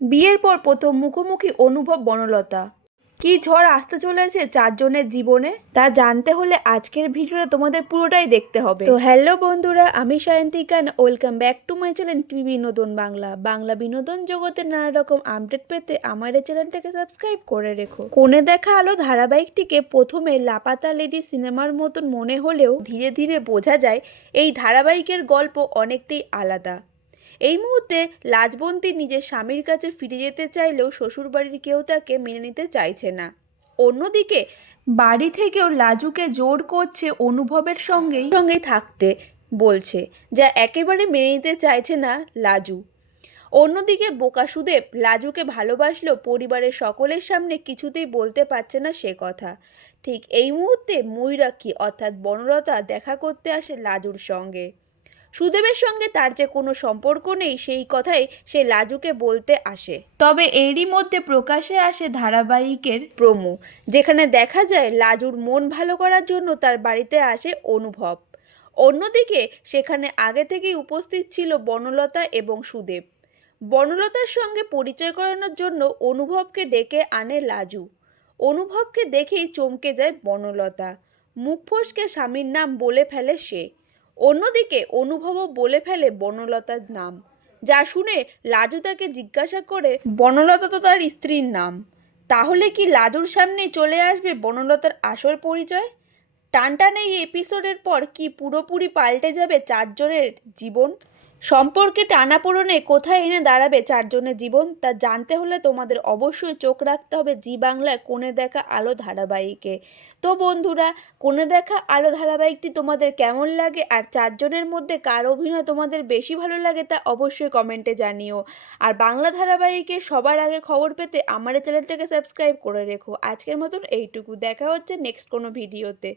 বিয়ের পর প্রথম মুখোমুখি অনুভব বনলতা। কি ঝড় আসতে চলেছে চারজনের জীবনে তা জানতে হলে আজকের ভিডিওটা তোমাদের পুরোটাই দেখতে হবে। তো হ্যালো বন্ধুরা, আমি Sayantika, welcome back to my channel TV বিনোদন বাংলা। বাংলা বিনোদন জগতে নানা রকম আপডেট পেতে আমার এই চ্যানেলটাকে সাবস্ক্রাইব করে রেখো। কোণে দেখা আলো ধারাবাহিকটিকে প্রথমে লাপাতা লেডি সিনেমার মতন মনে হলেও ধীরে ধীরে বোঝা যায় এই ধারাবাহিকের গল্প অনেকটাই আলাদা। এই মুহূর্তে লাজবন্তী নিজের স্বামীর কাছে ফিরে যেতে চাইলেও শ্বশুরবাড়ির কেউ তাকে মেনে নিতে চাইছে না। অন্যদিকে বাড়ি থেকেও লাজুকে জোর করছে অনুভবের সঙ্গেই থাকতে বলছে, যা একেবারে মেনে নিতে চাইছে না লাজু। অন্যদিকে বোকা সুদেব লাজুকে ভালোবাসলেও পরিবারের সকলের সামনে কিছুতেই বলতে পারছে না সে কথা। ঠিক এই মুহূর্তে ময়ূরাক্ষী অর্থাৎ বনলতা দেখা করতে আসে লাজুর সঙ্গে। সুদেবের সঙ্গে তার যে কোনো সম্পর্ক নেই সেই কথাই সে লাজুকে বলতে আসে। তবে এরই মধ্যে প্রকাশ্যে আসে ধারাবাহিকের প্রোমো, যেখানে দেখা যায় লাজুর মন ভালো করার জন্য তার বাড়িতে আসে অনুভব। অন্যদিকে সেখানে আগে থেকেই উপস্থিত ছিল বনলতা এবং সুদেব। বনলতার সঙ্গে পরিচয় করানোর জন্য অনুভবকে ডেকে আনে লাজু। অনুভবকে দেখেই চমকে যায় বনলতা। মুখ ফসকে স্বামীর নাম বলে ফেলে সে। অন্যদিকে অনুভবও বলে ফেলে বনলতার নাম, যা শুনে লাজু তাকে জিজ্ঞাসা করে, বনলতা তো তার স্ত্রীর নাম, তাহলে কি লাজুর সামনে চলে আসবে বনলতার আসল পরিচয়? টানটান এই এপিসোডের পর কি পুরোপুরি পাল্টে যাবে চারজনের জীবন? সম্পর্কে টানাপোড়েনে কোথায় এনে দাঁড়াবে চারজনের জীবন, তা জানতে হলে তোমাদের অবশ্যই চোখ রাখতে হবে জি বাংলায় কোণে দেখা আলো ধারাবাহিকে। তো বন্ধুরা, কোণে দেখা আলো ধারাবাহিকটি তোমাদের কেমন লাগে আর চারজনের মধ্যে কার অভিনয় তোমাদের বেশি ভালো লাগে তা অবশ্যই কমেন্টে জানিও। আর বাংলা ধারাবাহিকে সবার আগে খবর পেতে আমার এই চ্যানেলটাকে সাবস্ক্রাইব করে রেখো। আজকের মতন এইটুকু, দেখা হচ্ছে নেক্সট কোনো ভিডিওতে।